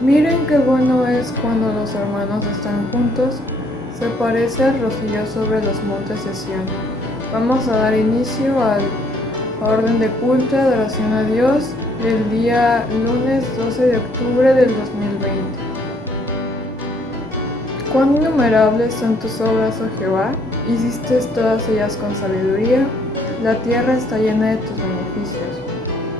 Miren qué bueno es cuando los hermanos están juntos, se parece al rocío sobre los montes de Sión. Vamos a dar inicio al orden de culto y adoración a Dios del día lunes 12 de octubre del 2020. Cuán innumerables son tus obras, oh Jehová, hiciste todas ellas con sabiduría, la tierra está llena de tus beneficios.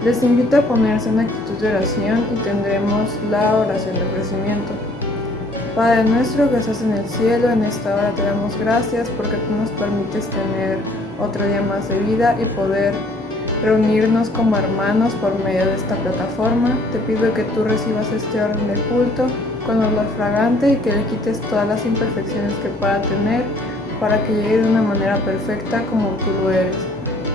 Les invito a ponerse en actitud de oración y tendremos la oración de ofrecimiento. Padre nuestro que estás en el cielo, en esta hora te damos gracias porque tú nos permites tener otro día más de vida y poder reunirnos como hermanos por medio de esta plataforma. Te pido que tú recibas este orden de culto con olor fragante y que le quites todas las imperfecciones que pueda tener para que llegue de una manera perfecta como tú lo eres.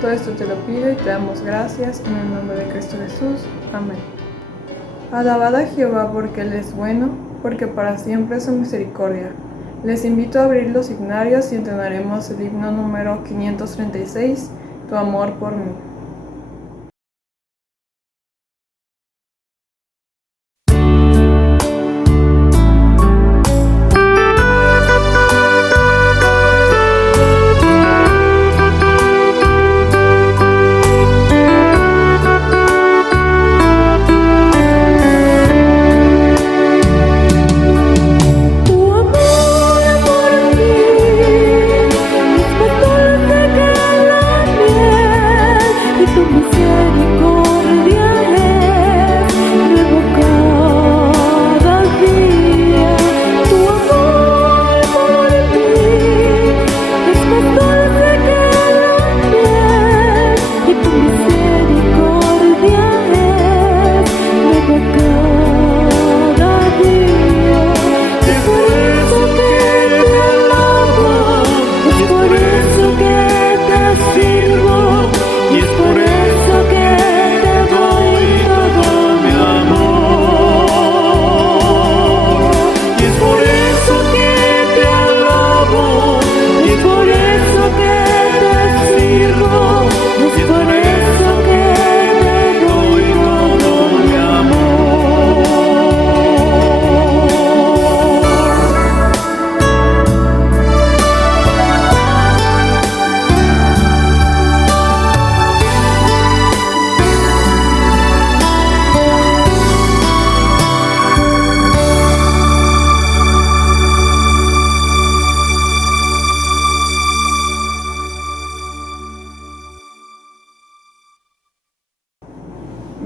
Todo esto te lo pido y te damos gracias en el nombre de Cristo Jesús. Amén. Alabad a Jehová porque Él es bueno, porque para siempre es su misericordia. Les invito a abrir los signarios y entonaremos el himno número 536, Tu amor por mí.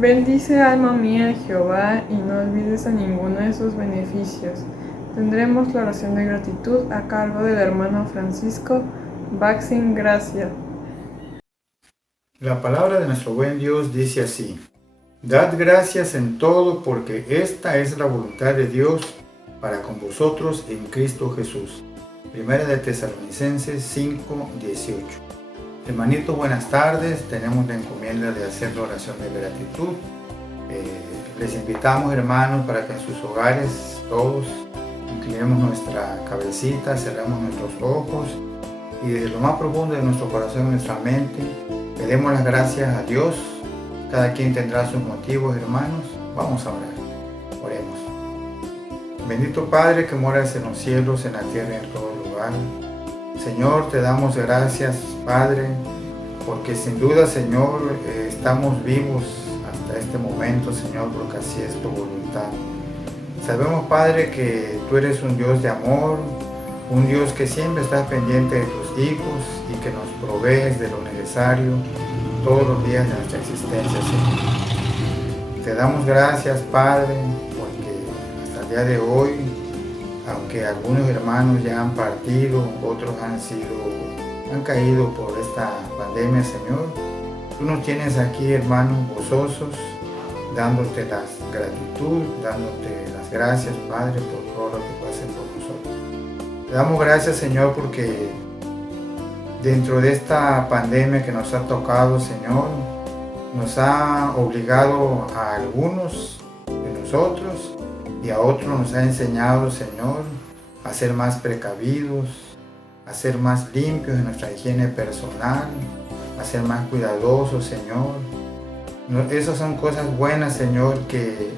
Bendice alma mía a Jehová y no olvides a ninguno de sus beneficios. Tendremos la oración de gratitud a cargo del hermano Francisco Baxin Gracia. La palabra de nuestro buen Dios dice así: Dad gracias en todo porque esta es la voluntad de Dios para con vosotros en Cristo Jesús. Primera de Tesalonicenses 5:18. Hermanitos, buenas tardes. Tenemos la encomienda de hacer la oración de gratitud. Les invitamos, hermanos, para que en sus hogares todos inclinemos nuestra cabecita, cerremos nuestros ojos y desde lo más profundo de nuestro corazón y nuestra mente le demos las gracias a Dios. Cada quien tendrá sus motivos, hermanos. Vamos a orar. Oremos. Bendito Padre que moras en los cielos, en la tierra y en todo lugar. Señor, te damos gracias, Padre, porque sin duda, Señor, estamos vivos hasta este momento, Señor, porque así es tu voluntad. Sabemos, Padre, que tú eres un Dios de amor, un Dios que siempre estás pendiente de tus hijos y que nos provees de lo necesario todos los días de nuestra existencia, Señor. Te damos gracias, Padre, porque hasta el día de hoy, aunque algunos hermanos ya han partido, otros han caído por esta pandemia, Señor, tú nos tienes aquí, hermanos, gozosos, dándote la gratitud, dándote las gracias, Padre, por todo lo que tú haces por nosotros. Te damos gracias, Señor, porque dentro de esta pandemia que nos ha tocado, Señor, nos ha obligado a algunos de nosotros y a otros nos ha enseñado, Señor, a ser más precavidos, a ser más limpios en nuestra higiene personal, a ser más cuidadosos, Señor. Esas son cosas buenas, Señor, que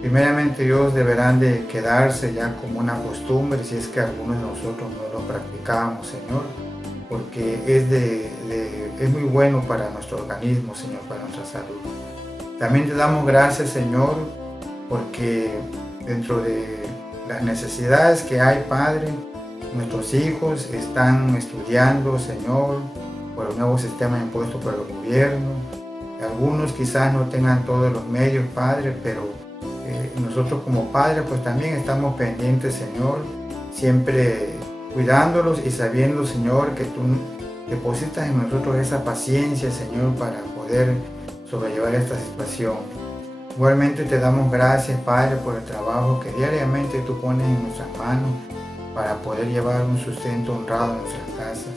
primeramente Dios deberán de quedarse ya como una costumbre si es que algunos de nosotros no lo practicamos, Señor, porque es muy bueno para nuestro organismo, Señor, para nuestra salud. También te damos gracias, Señor, porque dentro de las necesidades que hay, Padre, nuestros hijos están estudiando, Señor, por el nuevo sistema impuesto por el gobierno. Algunos quizás no tengan todos los medios, Padre, pero nosotros como padres pues también estamos pendientes, Señor, siempre cuidándolos y sabiendo, Señor, que tú depositas en nosotros esa paciencia, Señor, para poder sobrellevar esta situación. Igualmente te damos gracias, Padre, por el trabajo que diariamente tú pones en nuestras manos para poder llevar un sustento honrado en nuestras casas.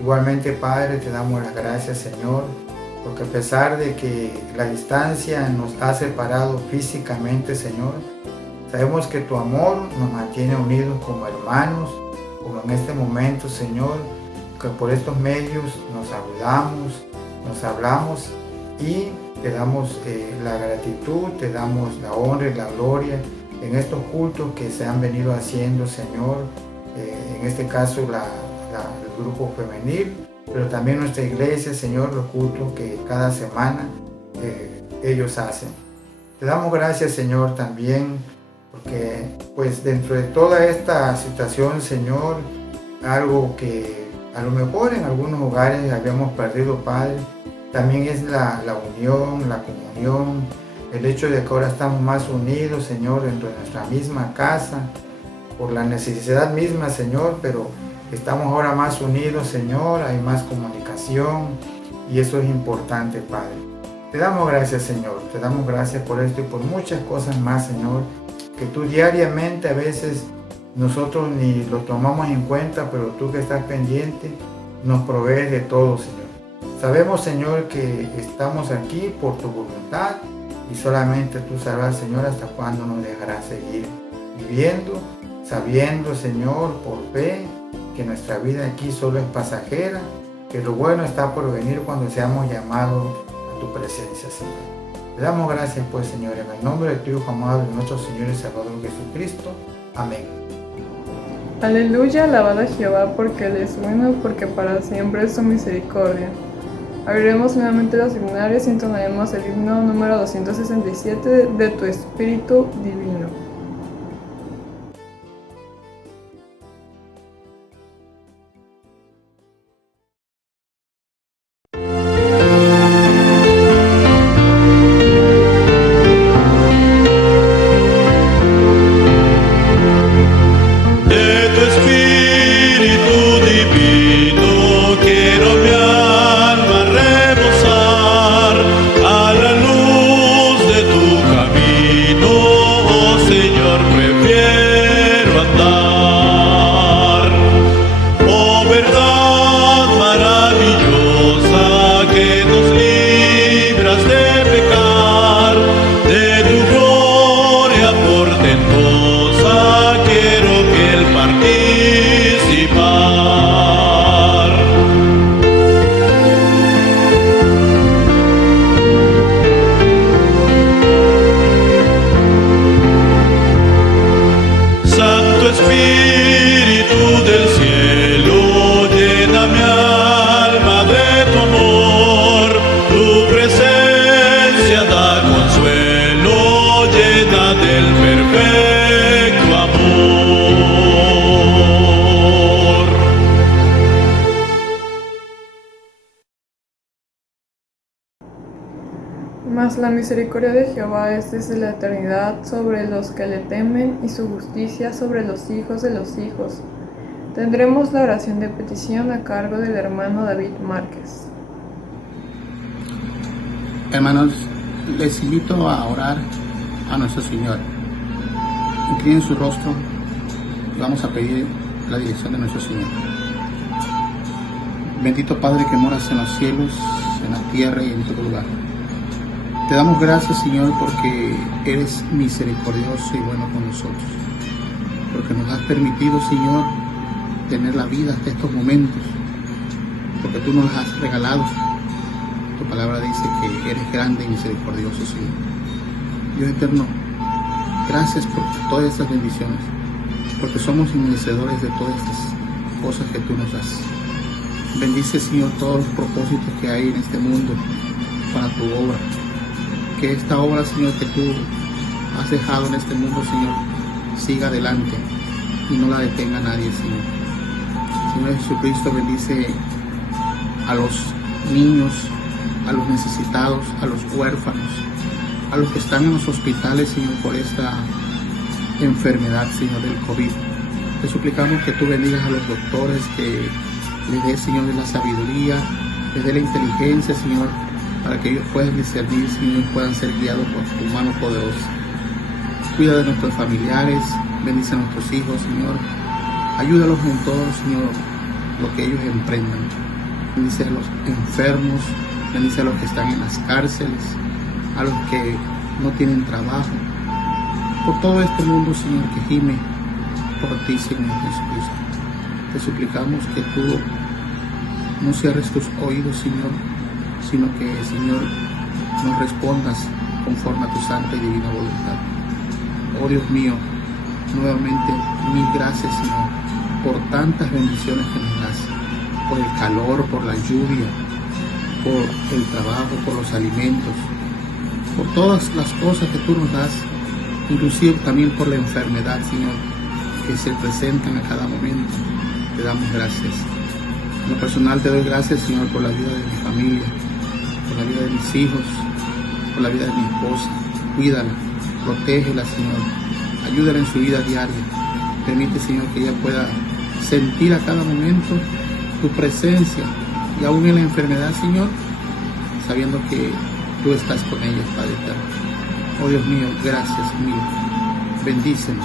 Igualmente, Padre, te damos las gracias, Señor, porque a pesar de que la distancia nos ha separado físicamente, Señor, sabemos que tu amor nos mantiene unidos como hermanos, como en este momento, Señor, que por estos medios nos saludamos, nos hablamos y te damos la gratitud, te damos la honra y la gloria en estos cultos que se han venido haciendo, Señor, en este caso el grupo femenil, pero también nuestra iglesia, Señor, los cultos que cada semana ellos hacen. Te damos gracias, Señor, también, porque pues dentro de toda esta situación, Señor, algo que a lo mejor en algunos hogares habíamos perdido, Padre, también es la unión, la comunión, el hecho de que ahora estamos más unidos, Señor, dentro de nuestra misma casa, por la necesidad misma, Señor, pero estamos ahora más unidos, Señor, hay más comunicación y eso es importante, Padre. Te damos gracias, Señor, te damos gracias por esto y por muchas cosas más, Señor, que tú diariamente a veces nosotros ni lo tomamos en cuenta, pero tú que estás pendiente nos provees de todo, Señor. Sabemos, Señor, que estamos aquí por tu voluntad y solamente tú sabrás, Señor, hasta cuándo nos dejarás seguir viviendo, sabiendo, Señor, por fe, que nuestra vida aquí solo es pasajera, que lo bueno está por venir cuando seamos llamados a tu presencia, Señor. Te damos gracias, pues, Señor, en el nombre de tu Hijo amado, de nuestro Señor y Salvador Jesucristo. Amén. Aleluya, alabado a Jehová, porque Él es bueno, porque para siempre es su misericordia. Abriremos nuevamente los himnarios y entonaremos el himno número 267 de tu Espíritu Divino. Mas la misericordia de Jehová es desde la eternidad sobre los que le temen, y su justicia sobre los hijos de los hijos. Tendremos la oración de petición a cargo del hermano David Márquez. Hermanos, les invito a orar a nuestro Señor. Inclinen su rostro y vamos a pedir la dirección de nuestro Señor. Bendito Padre que moras en los cielos, en la tierra y en todo lugar. Te damos gracias, Señor, porque eres misericordioso y bueno con nosotros. Porque nos has permitido, Señor, tener la vida hasta estos momentos. Porque tú nos las has regalado. Tu palabra dice que eres grande y misericordioso, Señor. Dios eterno, gracias por todas estas bendiciones. Porque somos merecedores de todas estas cosas que tú nos das. Bendice, Señor, todos los propósitos que hay en este mundo para tu obra. Que esta obra, Señor, que tú has dejado en este mundo, Señor, siga adelante y no la detenga nadie, Señor. Señor Jesucristo, bendice a los niños, a los necesitados, a los huérfanos, a los que están en los hospitales, Señor, por esta enfermedad, Señor, del COVID. Te suplicamos que tú bendigas a los doctores, que les dé, Señor, de la sabiduría, les dé la inteligencia, Señor, para que ellos puedan discernir, Señor, y puedan ser guiados por tu mano poderosa. Cuida de nuestros familiares, bendice a nuestros hijos, Señor. Ayúdalos en todo, Señor, lo que ellos emprendan. Bendice a los enfermos, bendice a los que están en las cárceles, a los que no tienen trabajo. Por todo este mundo, Señor, que gime por ti, Señor Jesucristo. Te suplicamos que tú no cierres tus oídos, Señor, sino que, Señor, nos respondas conforme a tu santa y divina voluntad. Oh Dios mío, nuevamente mil gracias, Señor, por tantas bendiciones que nos das, por el calor, por la lluvia, por el trabajo, por los alimentos, por todas las cosas que tú nos das, inclusive también por la enfermedad, Señor, que se presentan a cada momento. Te damos gracias. En lo personal te doy gracias, Señor, por la vida de mi familia, por la vida de mis hijos, por la vida de mi esposa. Cuídala, protégela, Señor. Ayúdala en su vida diaria. Permite, Señor, que ella pueda sentir a cada momento tu presencia y aún en la enfermedad, Señor, sabiendo que tú estás con ella, Padre eterno. Oh Dios mío, gracias mil. Bendícenos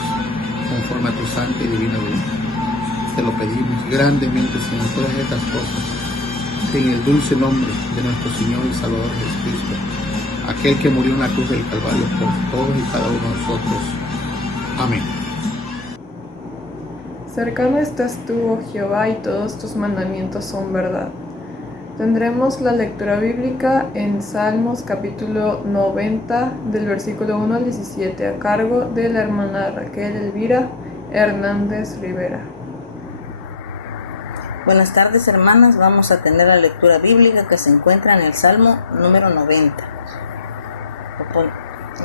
conforme a tu santa y divina voluntad. Te lo pedimos grandemente, Señor, todas estas cosas, en el dulce nombre de nuestro Señor y Salvador Jesucristo, aquel que murió en la cruz del Calvario por todos y cada uno de nosotros. Amén. Cercano estás tú, oh Jehová, y todos tus mandamientos son verdad. Tendremos la lectura bíblica en Salmos capítulo 90, del versículo 1 al 17, a cargo de la hermana Raquel Elvira Hernández Rivera. Buenas tardes, hermanas. Vamos a tener la lectura bíblica que se encuentra en el Salmo número 90.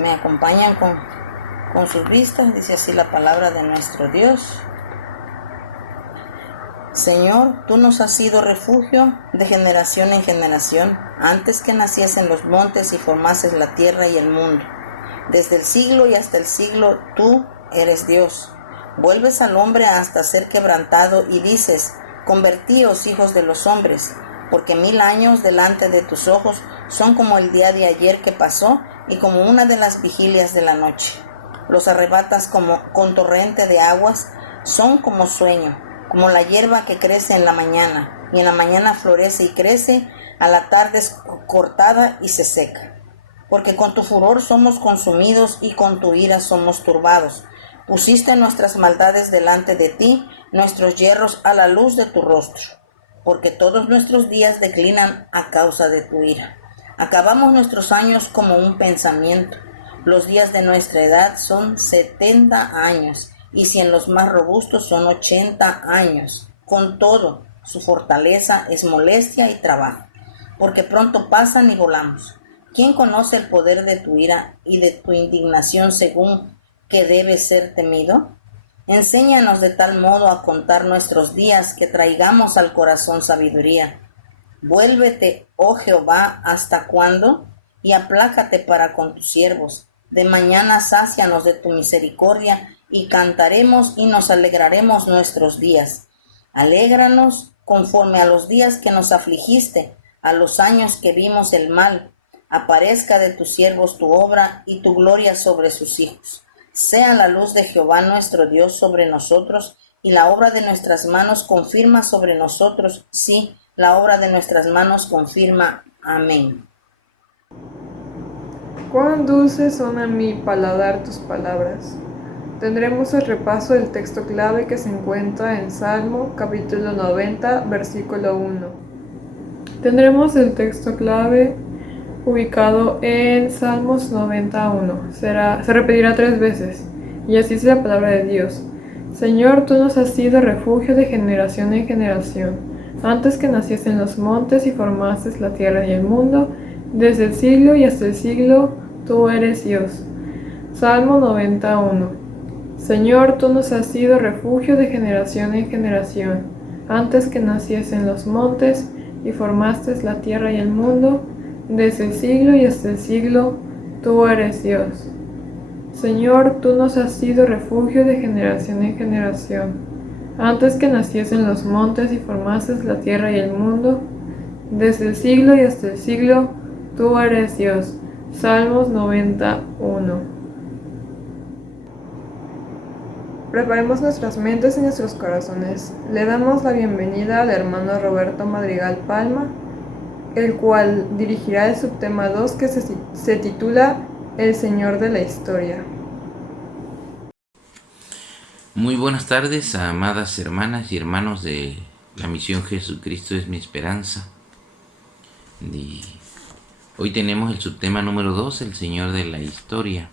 Me acompañan con sus vistas. Dice así la palabra de nuestro Dios. Señor, tú nos has sido refugio de generación en generación, antes que naciesen los montes y formases la tierra y el mundo. Desde el siglo y hasta el siglo tú eres Dios. Vuelves al hombre hasta ser quebrantado y dices: convertíos, hijos de los hombres, porque 1000 años delante de tus ojos son como el día de ayer que pasó y como una de las vigilias de la noche. Los arrebatas como con torrente de aguas, son como sueño, como la hierba que crece en la mañana, y en la mañana florece y crece, a la tarde es cortada y se seca. Porque con tu furor somos consumidos y con tu ira somos turbados. Pusiste nuestras maldades delante de ti, nuestros yerros a la luz de tu rostro. Porque todos nuestros días declinan a causa de tu ira. Acabamos nuestros años como un pensamiento. Los días de nuestra edad son 70 años, y si en los más robustos son 80 años. Con todo, su fortaleza es molestia y trabajo, porque pronto pasan y volamos. ¿Quién conoce el poder de tu ira y de tu indignación según que debe ser temido? Enséñanos de tal modo a contar nuestros días que traigamos al corazón sabiduría. Vuélvete, oh Jehová, ¿hasta cuándo? Y aplácate para con tus siervos. De mañana sácianos de tu misericordia, y cantaremos y nos alegraremos nuestros días. Alégranos conforme a los días que nos afligiste, a los años que vimos el mal. Aparezca de tus siervos tu obra y tu gloria sobre sus hijos. Sea la luz de Jehová nuestro Dios sobre nosotros, y la obra de nuestras manos confirma sobre nosotros, sí, la obra de nuestras manos confirma. Amén. Cuán dulces son a mi paladar tus palabras. Tendremos el repaso del texto clave que se encuentra en Salmo capítulo 90, versículo 1. Tendremos el texto clave ubicado en Salmos 91. Se repetirá 3 veces, y así es la palabra de Dios. Señor, tú nos has sido refugio de generación en generación. Antes que naciesen los montes y formases la tierra y el mundo, desde el siglo y hasta el siglo, tú eres Dios. Salmo 91. Señor, tú nos has sido refugio de generación en generación. Antes que naciesen los montes y formaste la tierra y el mundo, desde el siglo y hasta el siglo, tú eres Dios. Señor, tú nos has sido refugio de generación en generación. Antes que naciesen los montes y formases la tierra y el mundo, desde el siglo y hasta el siglo, tú eres Dios. Salmos 91. Preparemos nuestras mentes y nuestros corazones. Le damos la bienvenida al hermano Roberto Madrigal Palma, el cual dirigirá el subtema 2 que se titula El Señor de la Historia. Muy buenas tardes, amadas hermanas y hermanos de la misión Jesucristo es mi esperanza. Hoy tenemos el subtema número 2, El Señor de la Historia.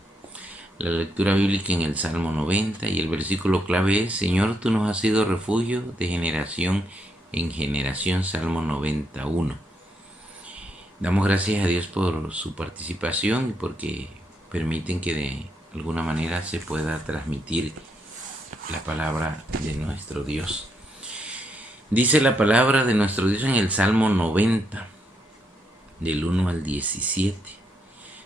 La lectura bíblica en el Salmo 90 y el versículo clave es: Señor, tú nos has sido refugio de generación en generación. Salmo 91. Damos gracias a Dios por su participación y porque permiten que de alguna manera se pueda transmitir la palabra de nuestro Dios. Dice la palabra de nuestro Dios en el Salmo 90, del 1 al 17.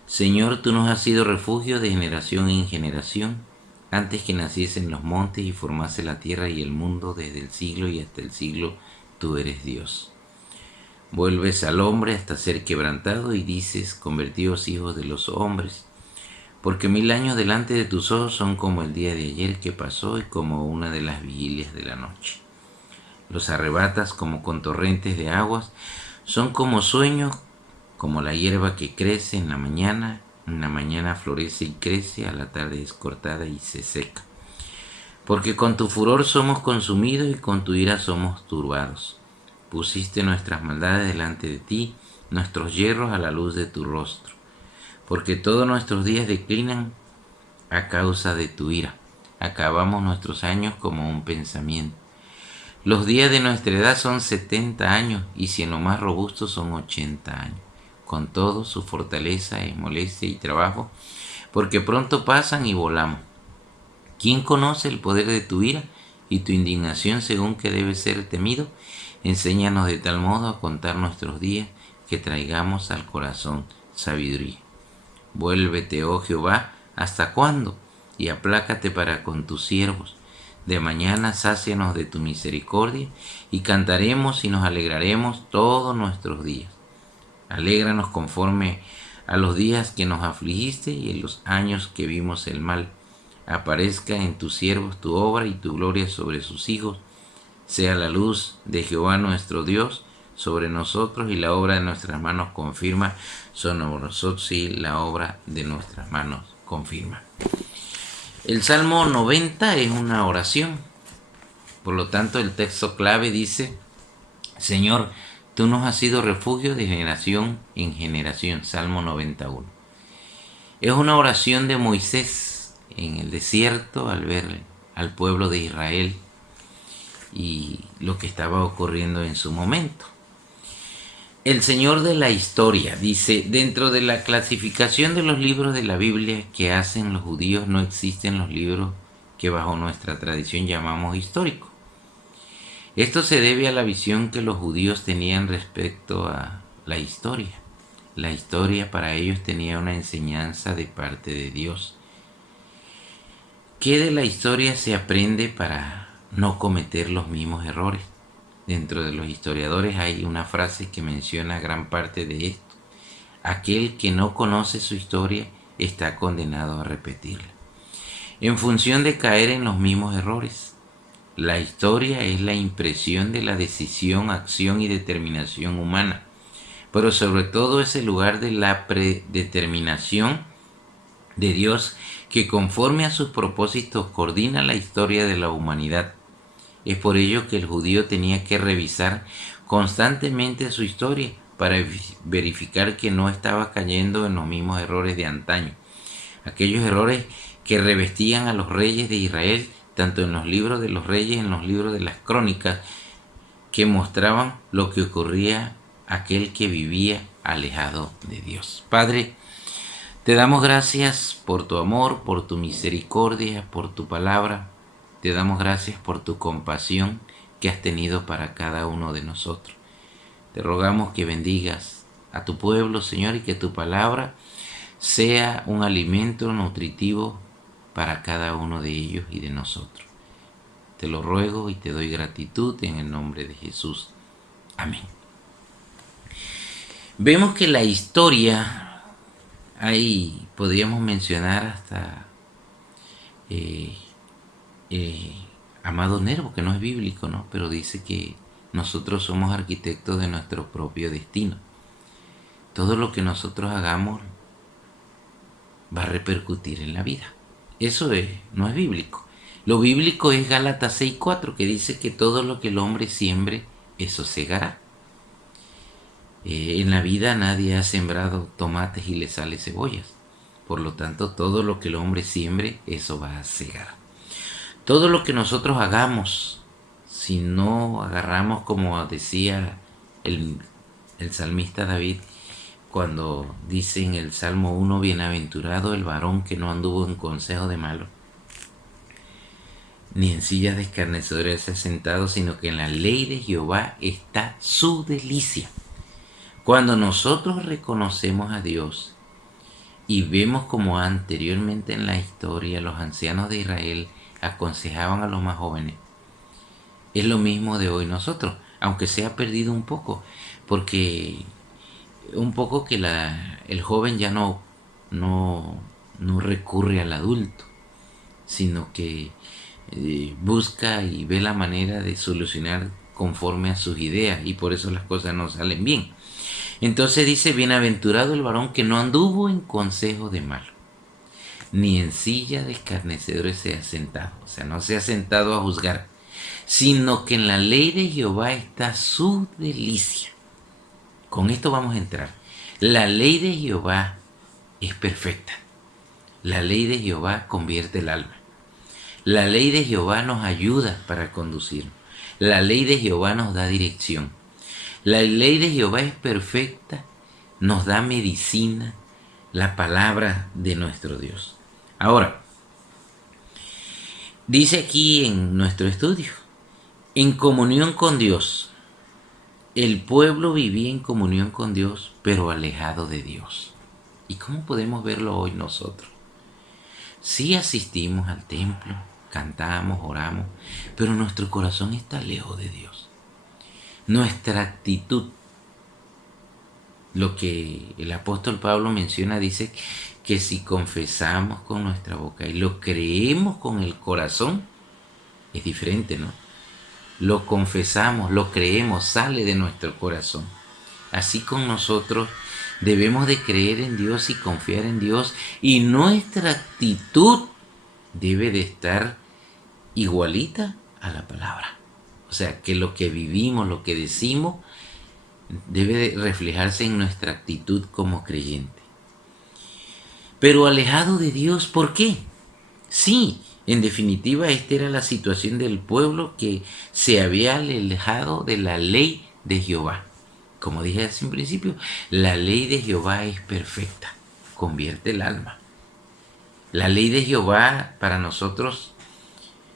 Señor, tú nos has sido refugio de generación en generación, antes que naciesen los montes y formase la tierra y el mundo, desde el siglo y hasta el siglo, tú eres Dios. Vuelves al hombre hasta ser quebrantado y dices: convertíos hijos de los hombres, porque 1000 años delante de tus ojos son como el día de ayer que pasó y como una de las vigilias de la noche. Los arrebatas como con torrentes de aguas, son como sueños, como la hierba que crece en la mañana florece y crece, a la tarde es cortada y se seca. Porque con tu furor somos consumidos y con tu ira somos turbados. Pusiste nuestras maldades delante de ti, nuestros yerros a la luz de tu rostro. Porque todos nuestros días declinan a causa de tu ira. Acabamos nuestros años como un pensamiento. Los días de nuestra edad son 70 años, y si en lo más robusto son 80 años. Con todo, su fortaleza es molestia y trabajo, porque pronto pasan y volamos. ¿Quién conoce el poder de tu ira y tu indignación según que debe ser temido? Enséñanos de tal modo a contar nuestros días, que traigamos al corazón sabiduría. Vuélvete, oh Jehová, ¿hasta cuándo? Y aplácate para con tus siervos. De mañana sácianos de tu misericordia, y cantaremos y nos alegraremos todos nuestros días. Alégranos conforme a los días que nos afligiste y en los años que vimos el mal. Aparezca en tus siervos tu obra y tu gloria sobre sus hijos. Sea la luz de Jehová nuestro Dios sobre nosotros, y la obra de nuestras manos confirma. Sobre nosotros y la obra de nuestras manos confirma. El Salmo 90 es una oración. Por lo tanto, el texto clave dice: Señor, tú nos has sido refugio de generación en generación. Salmo 91. Es una oración de Moisés en el desierto al ver al pueblo de Israel y lo que estaba ocurriendo en su momento. El Señor de la Historia dice: dentro de la clasificación de los libros de la Biblia que hacen los judíos, no existen los libros que bajo nuestra tradición llamamos históricos. Esto se debe a la visión que los judíos tenían respecto a la historia. La historia para ellos tenía una enseñanza de parte de Dios. ¿Qué de la historia se aprende para no cometer los mismos errores? Dentro de los historiadores hay una frase que menciona gran parte de esto: aquel que no conoce su historia está condenado a repetirla. En función de caer en los mismos errores, La historia es la impresión de la decisión, acción y determinación humana, pero sobre todo es el lugar de la predeterminación de Dios que conforme a sus propósitos coordina la historia de la humanidad. Es por ello que el judío tenía que revisar constantemente su historia para verificar que no estaba cayendo en los mismos errores de antaño. Aquellos errores que revestían a los reyes de Israel, tanto en los libros de los reyes, en los libros de las crónicas, que mostraban lo que ocurría a aquel que vivía alejado de Dios. Padre, te damos gracias por tu amor, por tu misericordia, por tu palabra. Te damos gracias por tu compasión que has tenido para cada uno de nosotros. Te rogamos que bendigas a tu pueblo, Señor, y que tu palabra sea un alimento nutritivo para cada uno de ellos y de nosotros. Te lo ruego y te doy gratitud en el nombre de Jesús. Amén. Vemos que la historia, ahí podríamos mencionar hasta Amado Nervo, que no es bíblico, ¿no? Pero dice que nosotros somos arquitectos de nuestro propio destino. Todo lo que nosotros hagamos va a repercutir en la vida. Eso no es bíblico. Lo bíblico es Gálatas 6:4, que dice que todo lo que el hombre siembre, eso segará. En la vida nadie ha sembrado tomates y le sale cebollas. Por lo tanto, todo lo que el hombre siembre, eso va a segar. Todo lo que nosotros hagamos, si no agarramos, como decía el salmista David, cuando dice en el Salmo 1, bienaventurado el varón que no anduvo en consejo de malos, ni en sillas de escarnecedores se ha sentado, sino que en la ley de Jehová está su delicia. Cuando nosotros reconocemos a Dios y vemos como anteriormente en la historia los ancianos de Israel aconsejaban a los más jóvenes, es lo mismo de hoy nosotros, aunque se ha perdido un poco, porque un poco que el joven ya no recurre al adulto, sino que busca y ve la manera de solucionar conforme a sus ideas, y por eso las cosas no salen bien. Entonces dice, bienaventurado el varón que no anduvo en consejo de malo, ni en silla de escarnecedores se ha sentado, o sea, no se ha sentado a juzgar, sino que en la ley de Jehová está su delicia. Con esto vamos a entrar. La ley de Jehová es perfecta. La ley de Jehová convierte el alma. La ley de Jehová nos ayuda para conducirnos. La ley de Jehová nos da dirección. La ley de Jehová es perfecta, nos da medicina, la palabra de nuestro Dios. Ahora, dice aquí en nuestro estudio, en comunión con Dios. El pueblo vivía en comunión con Dios, pero alejado de Dios. ¿Y cómo podemos verlo hoy nosotros? Sí asistimos al templo, cantamos, oramos, pero nuestro corazón está lejos de Dios. Nuestra actitud, lo que el apóstol Pablo menciona, dice que si confesamos con nuestra boca y lo creemos con el corazón, es diferente, ¿no? Lo confesamos, lo creemos, sale de nuestro corazón. Así con nosotros debemos de creer en Dios y confiar en Dios, y nuestra actitud debe de estar igualita a la palabra. O sea, que lo que vivimos, lo que decimos, debe de reflejarse en nuestra actitud como creyente. Pero alejado de Dios, ¿por qué? Sí, en definitiva, esta era la situación del pueblo que se había alejado de la ley de Jehová. Como dije hace un principio, la ley de Jehová es perfecta, convierte el alma. La ley de Jehová para nosotros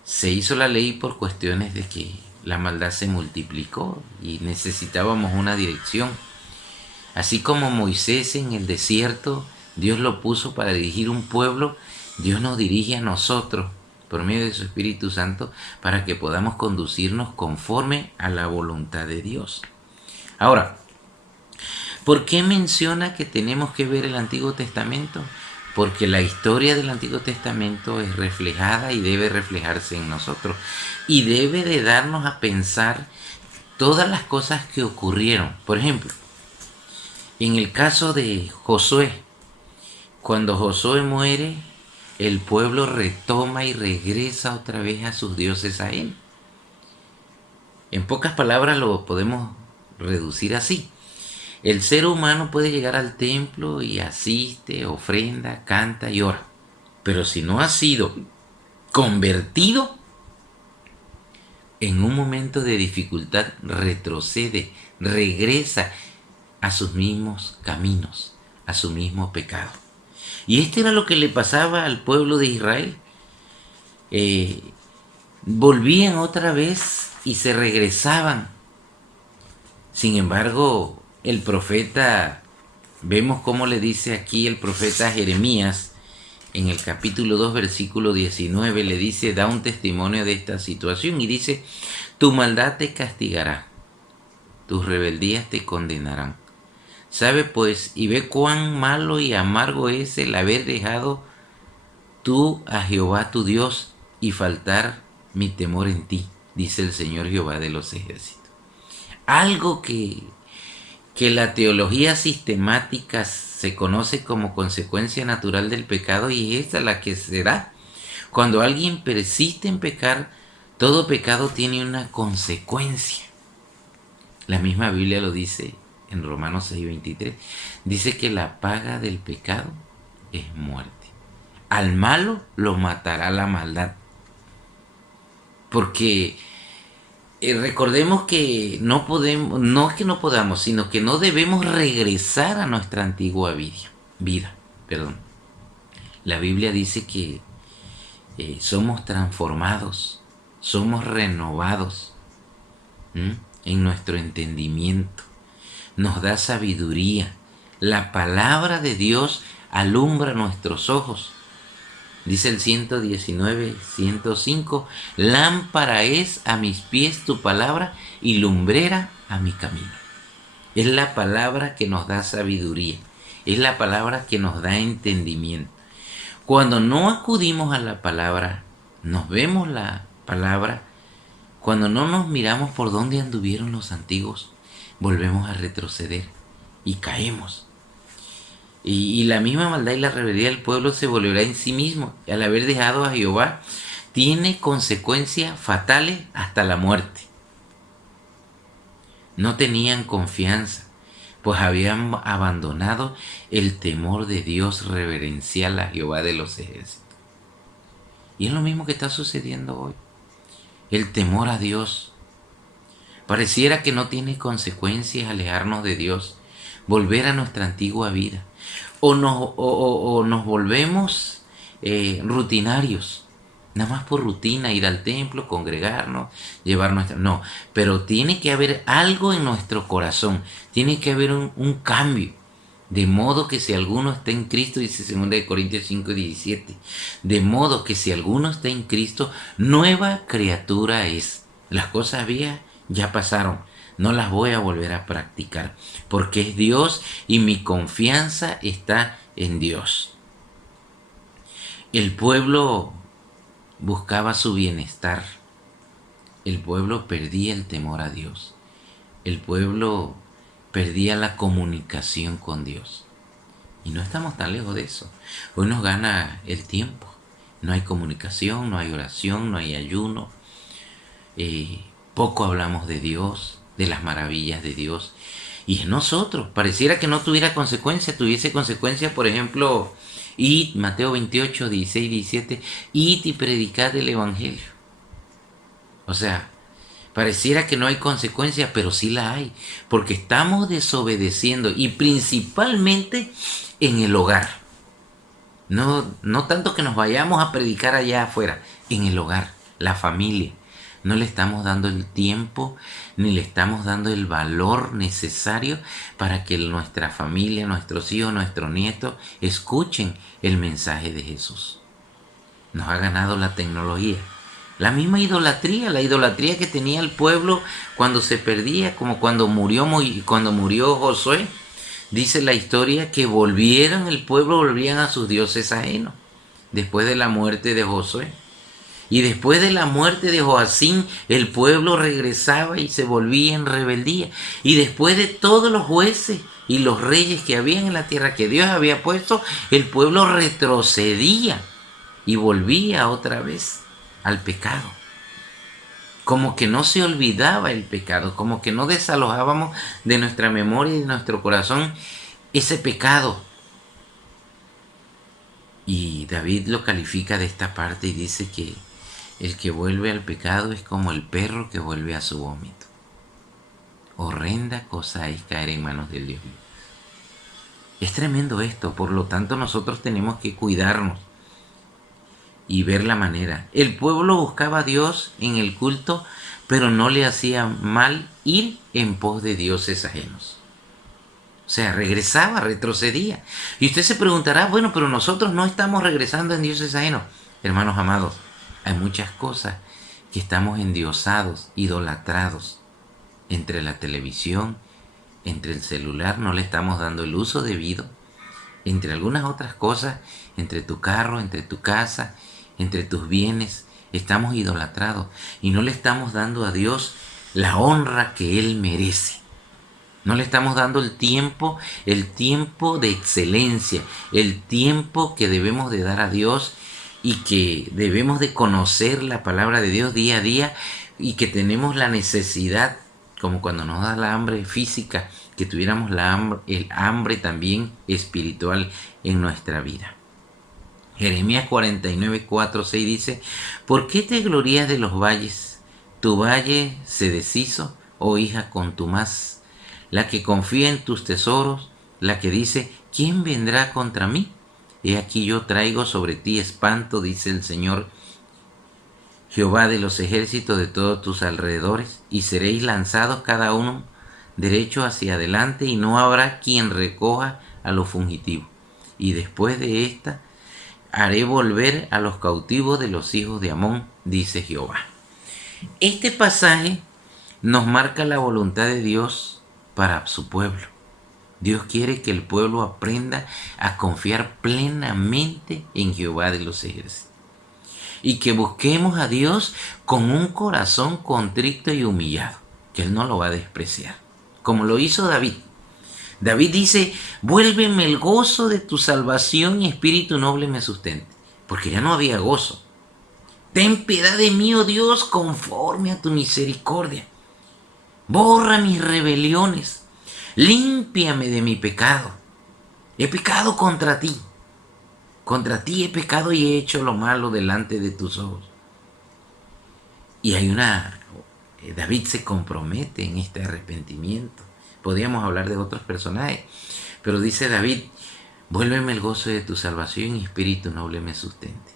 se hizo la ley por cuestiones de que la maldad se multiplicó y necesitábamos una dirección. Así como Moisés en el desierto, Dios lo puso para dirigir un pueblo, Dios nos dirige a nosotros por medio de su Espíritu Santo para que podamos conducirnos conforme a la voluntad de Dios. Ahora, ¿por qué menciona que tenemos que ver el Antiguo Testamento? porque la historia del Antiguo Testamento es reflejada y debe reflejarse en nosotros. Y debe de darnos a pensar todas las cosas que ocurrieron. Por ejemplo, en el caso de Josué, cuando Josué muere, el pueblo retoma y regresa otra vez a sus dioses a él. En pocas palabras lo podemos reducir así. El ser humano puede llegar al templo y asiste, ofrenda, canta y ora. Pero si no ha sido convertido, en un momento de dificultad retrocede, regresa a sus mismos caminos, a su mismo pecado. Y esto era lo que le pasaba al pueblo de Israel. Volvían otra vez y se regresaban. Sin embargo, el profeta, vemos cómo le dice aquí el profeta Jeremías, en el capítulo 2, versículo 19, le dice, da un testimonio de esta situación y dice, tu maldad te castigará, tus rebeldías te condenarán. Sabe pues y ve cuán malo y amargo es el haber dejado tú a Jehová tu Dios y faltar mi temor en ti, dice el Señor Jehová de los ejércitos. Algo que la teología sistemática se conoce como consecuencia natural del pecado, y es esta la que se da. Cuando alguien persiste en pecar, todo pecado tiene una consecuencia. La misma Biblia lo dice en Romanos 6:23. Dice que la paga del pecado es muerte. Al malo lo matará la maldad. Porque recordemos que no podemos, no es que no podamos, sino que no debemos regresar a nuestra antigua vida. La Biblia dice que somos transformados, somos renovados en nuestro entendimiento. Nos da sabiduría. La palabra de Dios alumbra nuestros ojos. Dice el 119, 105, lámpara es a mis pies tu palabra y lumbrera a mi camino. Es la palabra que nos da sabiduría, es la palabra que nos da entendimiento. Cuando no acudimos a la palabra, nos vemos la palabra, cuando no nos miramos por dónde anduvieron los antiguos, volvemos a retroceder y caemos. Y la misma maldad y la rebeldía del pueblo se volverá en sí mismo. Y al haber dejado a Jehová, tiene consecuencias fatales hasta la muerte. No tenían confianza, pues habían abandonado el temor de Dios reverencial a Jehová de los ejércitos. Y es lo mismo que está sucediendo hoy. El temor a Dios. Pareciera que no tiene consecuencias alejarnos de Dios, volver a nuestra antigua vida. O nos volvemos rutinarios, nada más por rutina, ir al templo, congregarnos, llevar nuestra... No, pero tiene que haber algo en nuestro corazón, tiene que haber un cambio. De modo que si alguno está en Cristo, dice 2 Corintios 5:17, de modo que si alguno está en Cristo, nueva criatura es. Las cosas viejas ya pasaron, no las voy a volver a practicar, porque es Dios y mi confianza está en Dios. El pueblo buscaba su bienestar. El pueblo perdía el temor a Dios. El pueblo perdía la comunicación con Dios. Y no estamos tan lejos de eso. Hoy nos gana el tiempo. No hay comunicación, no hay oración, no hay ayuno. Poco hablamos de Dios, de las maravillas de Dios. Y en nosotros, pareciera que no tuviera consecuencia, tuviese consecuencia, por ejemplo, Mateo 28, 16, 17, id y predicad el Evangelio. O sea, pareciera que no hay consecuencia, pero sí la hay, porque estamos desobedeciendo, y principalmente en el hogar. No tanto que nos vayamos a predicar allá afuera, en el hogar, la familia. No le estamos dando el tiempo ni le estamos dando el valor necesario para que nuestra familia, nuestros hijos, nuestros nietos escuchen el mensaje de Jesús. Nos ha ganado la tecnología. La misma idolatría, la idolatría que tenía el pueblo cuando se perdía, como cuando murió Josué. dice la historia que el pueblo volvían a sus dioses ajenos, después de la muerte de Josué. Y después de la muerte de Joacim, el pueblo regresaba y se volvía en rebeldía. Y después de todos los jueces y los reyes que habían en la tierra que Dios había puesto, el pueblo retrocedía y volvía otra vez al pecado. Como que no se olvidaba el pecado, como que no desalojábamos de nuestra memoria y de nuestro corazón ese pecado. Y David lo califica de esta parte y dice que el que vuelve al pecado es como el perro que vuelve a su vómito. Horrenda cosa es caer en manos del Dios. Es tremendo esto, por lo tanto nosotros tenemos que cuidarnos y ver la manera. El pueblo buscaba a Dios en el culto, pero no le hacía mal ir en pos de dioses ajenos. O sea, regresaba, retrocedía. Y usted se preguntará, bueno, pero nosotros no estamos regresando en dioses ajenos. Hermanos amados, hay muchas cosas que estamos endiosados, idolatrados. Entre la televisión, entre el celular, no le estamos dando el uso debido. Entre algunas otras cosas, entre tu carro, entre tu casa, entre tus bienes, estamos idolatrados y no le estamos dando a Dios la honra que Él merece. No le estamos dando el tiempo de excelencia, el tiempo que debemos de dar a Dios y que debemos de conocer la palabra de Dios día a día y que tenemos la necesidad, como cuando nos da la hambre física, que tuviéramos el hambre también espiritual en nuestra vida. Jeremías 49, 4, 6 dice: ¿por qué te glorías de los valles? Tu valle se deshizo, oh hija contumaz, la que confía en tus tesoros, la que dice: ¿quién vendrá contra mí? He aquí yo traigo sobre ti espanto, dice el Señor Jehová de los ejércitos de todos tus alrededores, y seréis lanzados cada uno derecho hacia adelante, y no habrá quien recoja a los fugitivos. Y después de esta haré volver a los cautivos de los hijos de Amón, dice Jehová. Este pasaje nos marca la voluntad de Dios para su pueblo. Dios quiere que el pueblo aprenda a confiar plenamente en Jehová de los ejércitos. Y que busquemos a Dios con un corazón contrito y humillado, que Él no lo va a despreciar. Como lo hizo David. David dice: vuélveme el gozo de tu salvación y espíritu noble me sustente. Porque ya no había gozo. Ten piedad de mí, oh Dios, conforme a tu misericordia. Borra mis rebeliones. Límpiame de mi pecado. He pecado contra ti. Contra ti he pecado y he hecho lo malo delante de tus ojos. Y David se compromete en este arrepentimiento. Podríamos hablar de otros personajes, pero dice David: vuélveme el gozo de tu salvación y espíritu noble me sustente.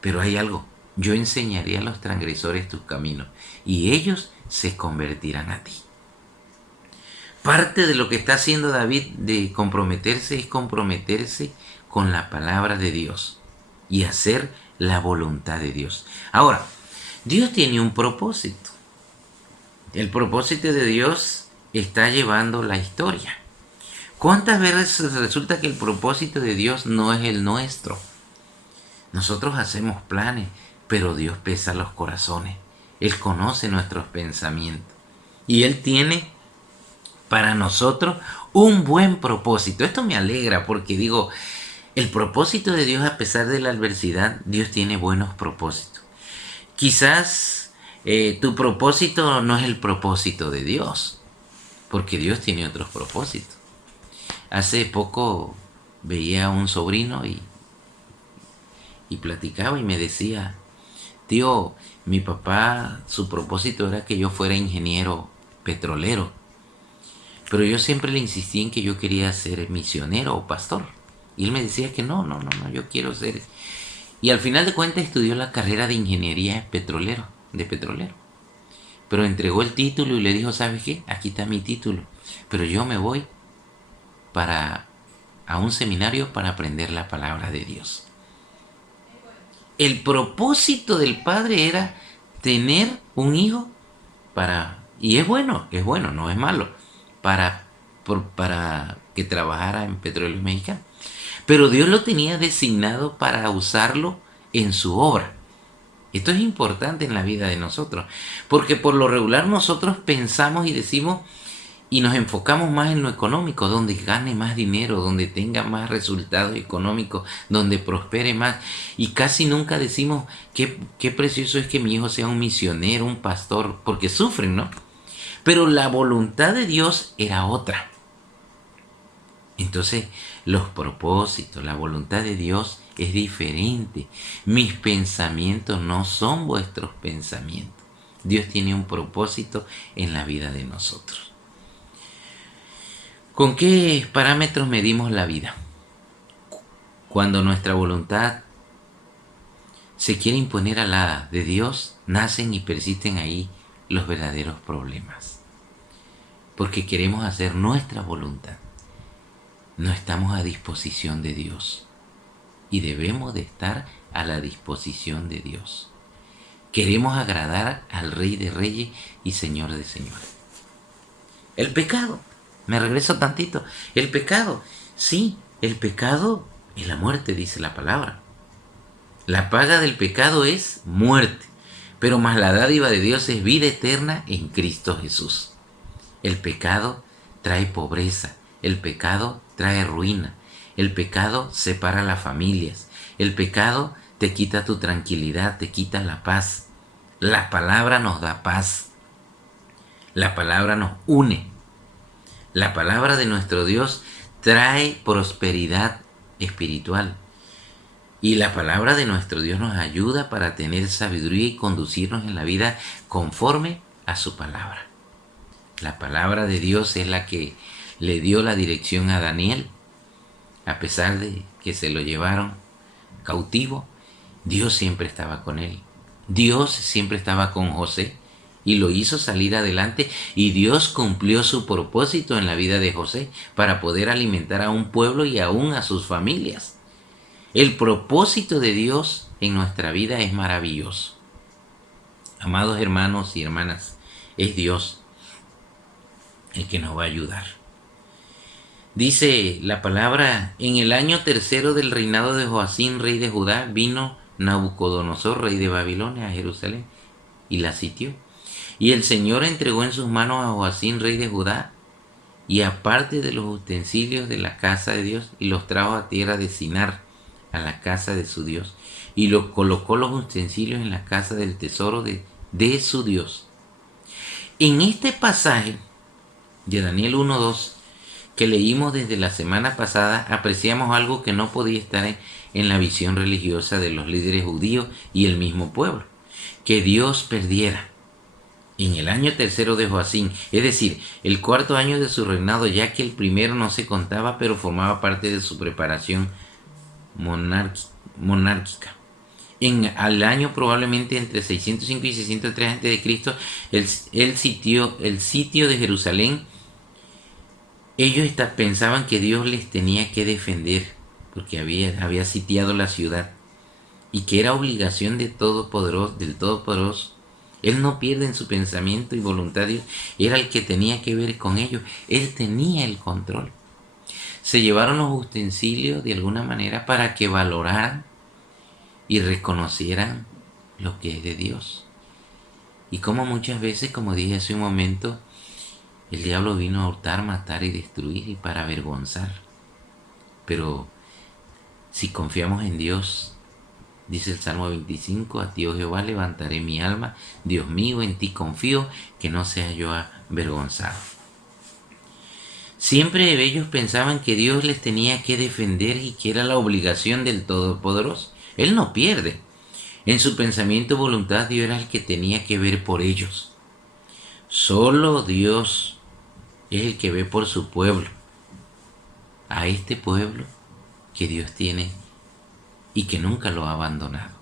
Pero hay algo: yo enseñaré a los transgresores tus caminos y ellos se convertirán a ti. Parte de lo que está haciendo David de comprometerse es comprometerse con la palabra de Dios y hacer la voluntad de Dios. Ahora, Dios tiene un propósito. El propósito de Dios está llevando la historia. ¿Cuántas veces resulta que el propósito de Dios no es el nuestro? Nosotros hacemos planes, pero Dios pesa los corazones. Él conoce nuestros pensamientos y Él tiene para nosotros un buen propósito. Esto me alegra porque digo, el propósito de Dios, a pesar de la adversidad, Dios tiene buenos propósitos. Quizás tu propósito no es el propósito de Dios, porque Dios tiene otros propósitos. Hace poco veía a un sobrino y platicaba y me decía: tío, mi papá, su propósito era que yo fuera ingeniero petrolero, pero yo siempre le insistí en que yo quería ser misionero o pastor. Y él me decía que no, yo quiero ser. Y al final de cuentas estudió la carrera de ingeniería de petrolero. Pero entregó el título y le dijo: ¿sabes qué? Aquí está mi título, pero yo me voy a un seminario para aprender la palabra de Dios. El propósito del padre era tener un hijo y es bueno, no es malo, para para que trabajara en Petróleos Mexicanos. Pero Dios lo tenía designado para usarlo en su obra. Esto es importante en la vida de nosotros, porque por lo regular nosotros pensamos y decimos y nos enfocamos más en lo económico, donde gane más dinero, donde tenga más resultados económicos, donde prospere más. Y casi nunca decimos qué precioso es que mi hijo sea un misionero, un pastor, porque sufren, ¿no? Pero la voluntad de Dios era otra. Entonces, los propósitos, la voluntad de Dios es diferente. Mis pensamientos no son vuestros pensamientos. Dios tiene un propósito en la vida de nosotros. ¿Con qué parámetros medimos la vida? Cuando nuestra voluntad se quiere imponer a la de Dios, nacen y persisten ahí los verdaderos problemas. Porque queremos hacer nuestra voluntad. No estamos a disposición de Dios. Y debemos de estar a la disposición de Dios. Queremos agradar al Rey de Reyes y Señor de Señores. El pecado. Me regreso tantito. El pecado. Sí, el pecado es la muerte, dice la palabra. La paga del pecado es muerte. Pero más la dádiva de Dios es vida eterna en Cristo Jesús. El pecado trae pobreza. El pecado trae ruina. El pecado separa las familias. El pecado te quita tu tranquilidad, te quita la paz. La palabra nos da paz. La palabra nos une. La palabra de nuestro Dios trae prosperidad espiritual. Y la palabra de nuestro Dios nos ayuda para tener sabiduría y conducirnos en la vida conforme a su palabra. La palabra de Dios es la que le dio la dirección a Daniel. A pesar de que se lo llevaron cautivo, Dios siempre estaba con él. Dios siempre estaba con José y lo hizo salir adelante, y Dios cumplió su propósito en la vida de José para poder alimentar a un pueblo y aún a sus familias. El propósito de Dios en nuestra vida es maravilloso. Amados hermanos y hermanas, es Dios el que nos va a ayudar. Dice la palabra: en el año 3 del reinado de Joacín, rey de Judá, vino Nabucodonosor, rey de Babilonia, a Jerusalén y la sitió. Y el Señor entregó en sus manos a Joacín, rey de Judá, y aparte de los utensilios de la casa de Dios, y los trajo a tierra de Sinar, a la casa de su Dios, y colocó los utensilios en la casa del tesoro de su Dios. En este pasaje de Daniel 1:2 que leímos desde la semana pasada, apreciamos algo que no podía estar en la visión religiosa de los líderes judíos y el mismo pueblo: que Dios perdiera en el año 3 de Joacín, es decir, el 4º año de su reinado, ya que el primero no se contaba, pero formaba parte de su preparación monárquica. Al año probablemente entre 605 y 603 a.C., el sitio de Jerusalén, ellos pensaban que Dios les tenía que defender porque había sitiado la ciudad, y que era obligación del Todopoderoso. Él no pierde en su pensamiento y voluntad. Dios era el que tenía que ver con ellos. Él tenía el control. Se llevaron los utensilios de alguna manera para que valoraran y reconocieran lo que es de Dios. Y como muchas veces, como dije hace un momento, el diablo vino a hurtar, matar y destruir, y para avergonzar. Pero si confiamos en Dios, dice el Salmo 25, a ti, oh Jehová, levantaré mi alma. Dios mío, en ti confío, que no sea yo avergonzado. Siempre ellos pensaban que Dios les tenía que defender y que era la obligación del Todopoderoso. Él no pierde. En su pensamiento y voluntad, Dios era el que tenía que ver por ellos. Solo Dios es el que ve por su pueblo. A este pueblo que Dios tiene y que nunca lo ha abandonado.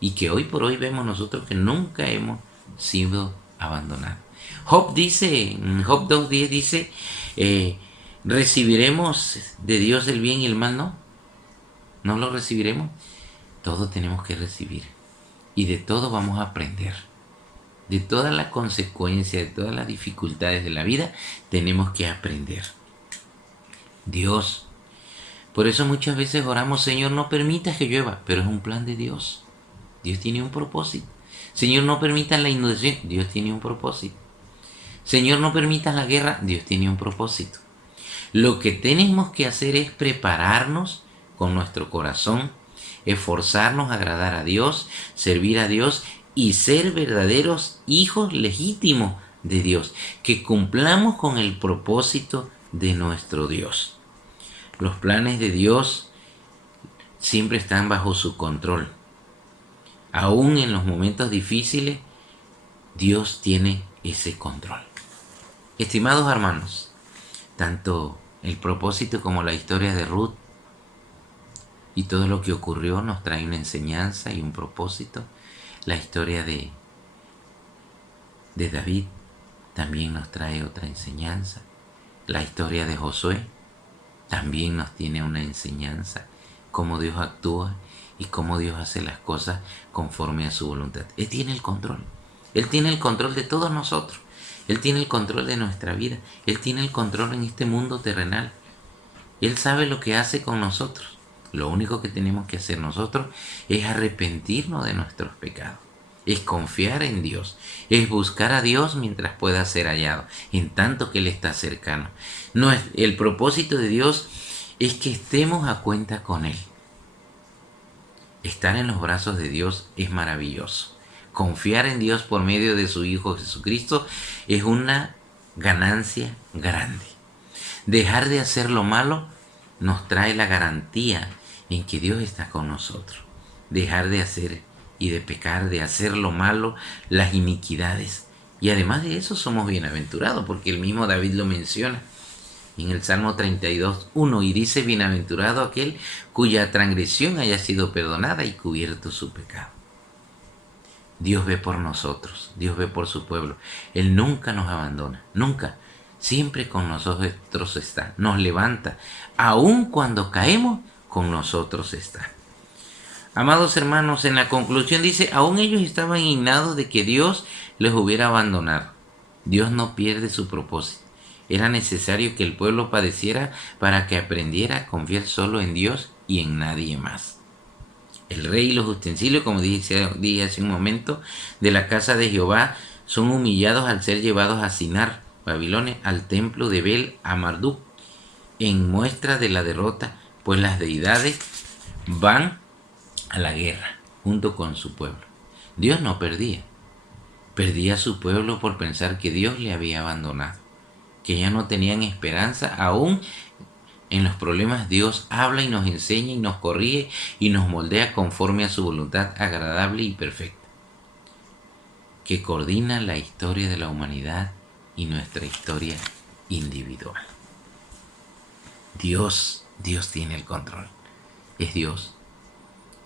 Y que hoy por hoy vemos nosotros que nunca hemos sido abandonados. Job dice, en Job 2:10 dice, ¿recibiremos de Dios el bien y el mal? No lo recibiremos. Todo tenemos que recibir. Y de todo vamos a aprender. De todas las consecuencias, de todas las dificultades de la vida, tenemos que aprender. Dios. Por eso muchas veces oramos, Señor, no permitas que llueva, pero es un plan de Dios. Dios tiene un propósito. Señor, no permitas la inundación, Dios tiene un propósito. Señor, no permitas la guerra, Dios tiene un propósito. Lo que tenemos que hacer es prepararnos con nuestro corazón, esforzarnos a agradar a Dios, servir a Dios y ser verdaderos hijos legítimos de Dios, que cumplamos con el propósito de nuestro Dios. Los planes de Dios siempre están bajo su control. Aún en los momentos difíciles, Dios tiene ese control. Estimados hermanos, tanto el propósito como la historia de Ruth y todo lo que ocurrió nos trae una enseñanza y un propósito. La historia de David también nos trae otra enseñanza. La historia de Josué también nos tiene una enseñanza, cómo Dios actúa y cómo Dios hace las cosas conforme a su voluntad. Él tiene el control. Él tiene el control de todos nosotros. Él tiene el control de nuestra vida. Él tiene el control en este mundo terrenal. Él sabe lo que hace con nosotros. Lo único que tenemos que hacer nosotros es arrepentirnos de nuestros pecados. Es confiar en Dios. Es buscar a Dios mientras pueda ser hallado, en tanto que Él está cercano. El propósito de Dios es que estemos a cuenta con Él. Estar en los brazos de Dios es maravilloso. Confiar en Dios por medio de su Hijo Jesucristo es una ganancia grande. Dejar de hacer lo malo nos trae la garantía en que Dios está con nosotros. Dejar de hacer y de pecar, de hacer lo malo, las iniquidades. Y además de eso somos bienaventurados, porque el mismo David lo menciona en el Salmo 32:1 y dice: bienaventurado aquel cuya transgresión haya sido perdonada y cubierto su pecado. Dios ve por nosotros, Dios ve por su pueblo. Él nunca nos abandona, nunca. Siempre con nosotros está, nos levanta. Aun cuando caemos, con nosotros está. Amados hermanos, en la conclusión dice: aún ellos estaban indignados de que Dios les hubiera abandonado. Dios no pierde su propósito. Era necesario que el pueblo padeciera para que aprendiera a confiar solo en Dios y en nadie más. El rey y los utensilios, como dije hace un momento, de la casa de Jehová son humillados al ser llevados a Sinar, Babilonia, al templo de Bel a Marduk, en muestra de la derrota, pues las deidades van a la guerra junto con su pueblo. Dios no perdía a su pueblo por pensar que Dios le había abandonado, que ya no tenían esperanza. Aún en los problemas Dios habla y nos enseña y nos corrige y nos moldea conforme a su voluntad agradable y perfecta, que coordina la historia de la humanidad y nuestra historia individual. Dios tiene el control. Es Dios.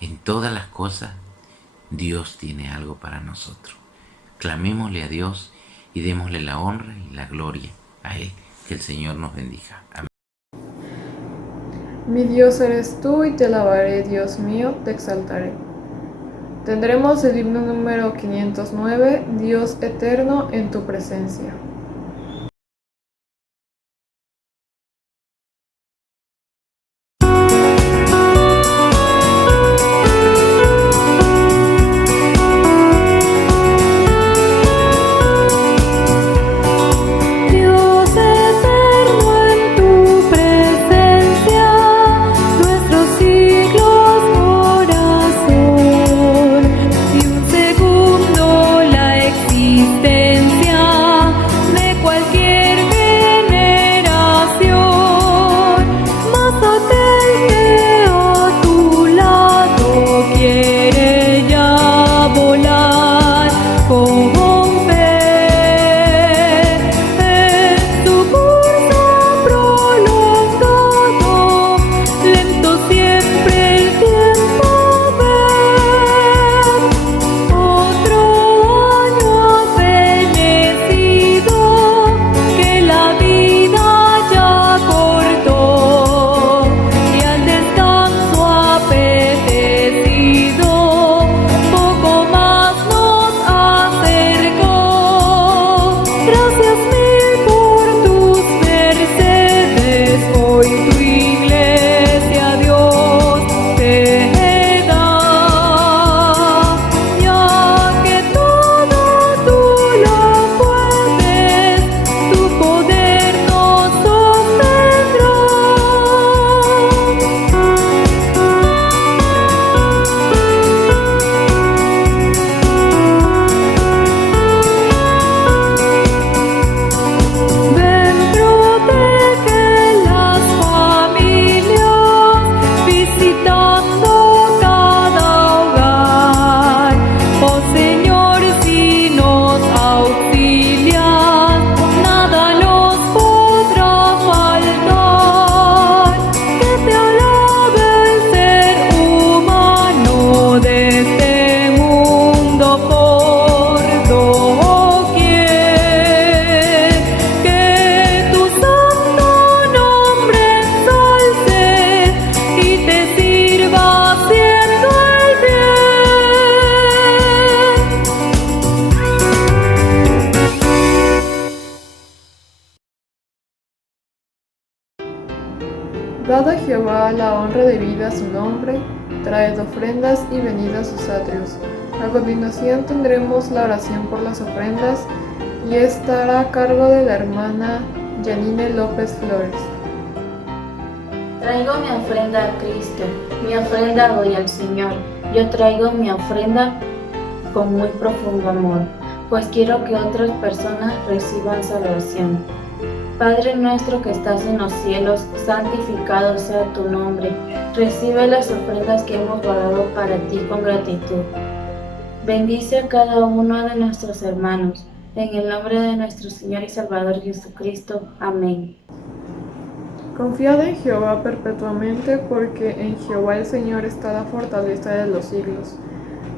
En todas las cosas, Dios tiene algo para nosotros. Clamémosle a Dios y démosle la honra y la gloria a Él. Que el Señor nos bendiga. Amén. Mi Dios eres tú y te alabaré, Dios mío, te exaltaré. Tendremos el himno número 509, Dios eterno en tu presencia. Existencia Dad a Jehová la honra debida a su nombre, traed ofrendas y venid a sus atrios. A continuación tendremos la oración por las ofrendas y estará a cargo de la hermana Yanine López Flores. Traigo mi ofrenda a Cristo, mi ofrenda doy al Señor. Yo traigo mi ofrenda con muy profundo amor, pues quiero que otras personas reciban salvación. Padre nuestro que estás en los cielos, santificado sea tu nombre. Recibe las ofrendas que hemos guardado para ti con gratitud. Bendice a cada uno de nuestros hermanos, en el nombre de nuestro Señor y Salvador Jesucristo. Amén. Confiad en Jehová perpetuamente, porque en Jehová el Señor está la fortaleza de los siglos.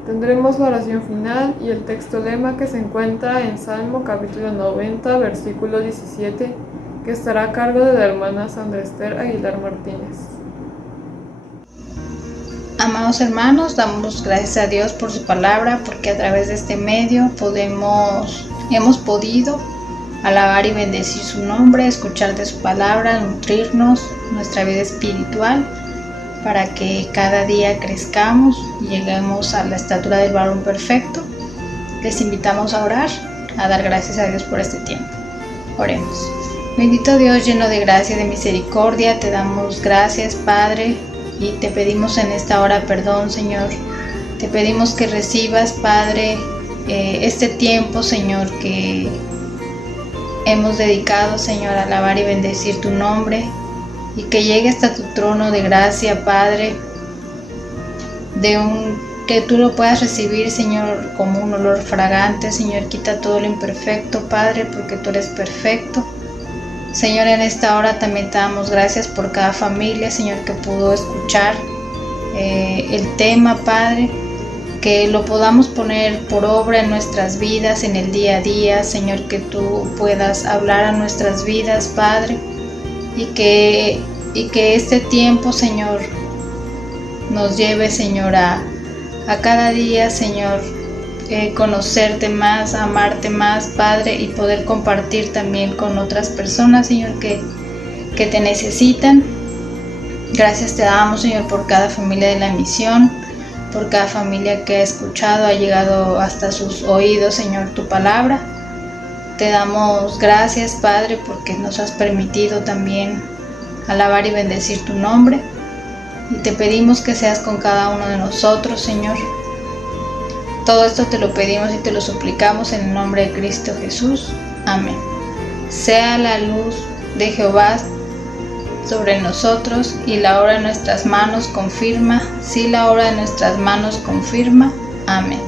Tendremos la oración final y el texto lema que se encuentra en Salmo capítulo 90, versículo 17, que estará a cargo de la hermana Sandra Esther Aguilar Martínez. Amados hermanos, damos gracias a Dios por su palabra, porque a través de este medio hemos podido alabar y bendecir su nombre, escuchar de su palabra, nutrirnos nuestra vida espiritual, para que cada día crezcamos y lleguemos a la estatura del varón perfecto. Les invitamos a orar, a dar gracias a Dios por este tiempo. Oremos. Bendito Dios, lleno de gracia y de misericordia, te damos gracias, Padre, y te pedimos en esta hora perdón, Señor. Te pedimos que recibas, Padre, este tiempo, Señor, que hemos dedicado, Señor, a alabar y bendecir tu nombre, y que llegue hasta tu trono de gracia, Padre, que tú lo puedas recibir, Señor, como un olor fragante. Señor, quita todo lo imperfecto, Padre, porque tú eres perfecto. Señor, en esta hora también te damos gracias por cada familia, Señor, que pudo escuchar el tema, Padre, que lo podamos poner por obra en nuestras vidas, en el día a día, Señor, que tú puedas hablar a nuestras vidas, Padre, y que este tiempo, Señor, nos lleve, Señor, a cada día, Señor, conocerte más, amarte más, Padre, y poder compartir también con otras personas, Señor, que te necesitan. Gracias te damos, Señor, por cada familia de la misión, por cada familia que ha escuchado, ha llegado hasta sus oídos, Señor, tu palabra. Te damos gracias, Padre, porque nos has permitido también alabar y bendecir tu nombre. Y te pedimos que seas con cada uno de nosotros, Señor. Todo esto te lo pedimos y te lo suplicamos en el nombre de Cristo Jesús. Amén. Sea la luz de Jehová sobre nosotros, y la obra de nuestras manos confirma. Sí, la obra de nuestras manos confirma. Amén.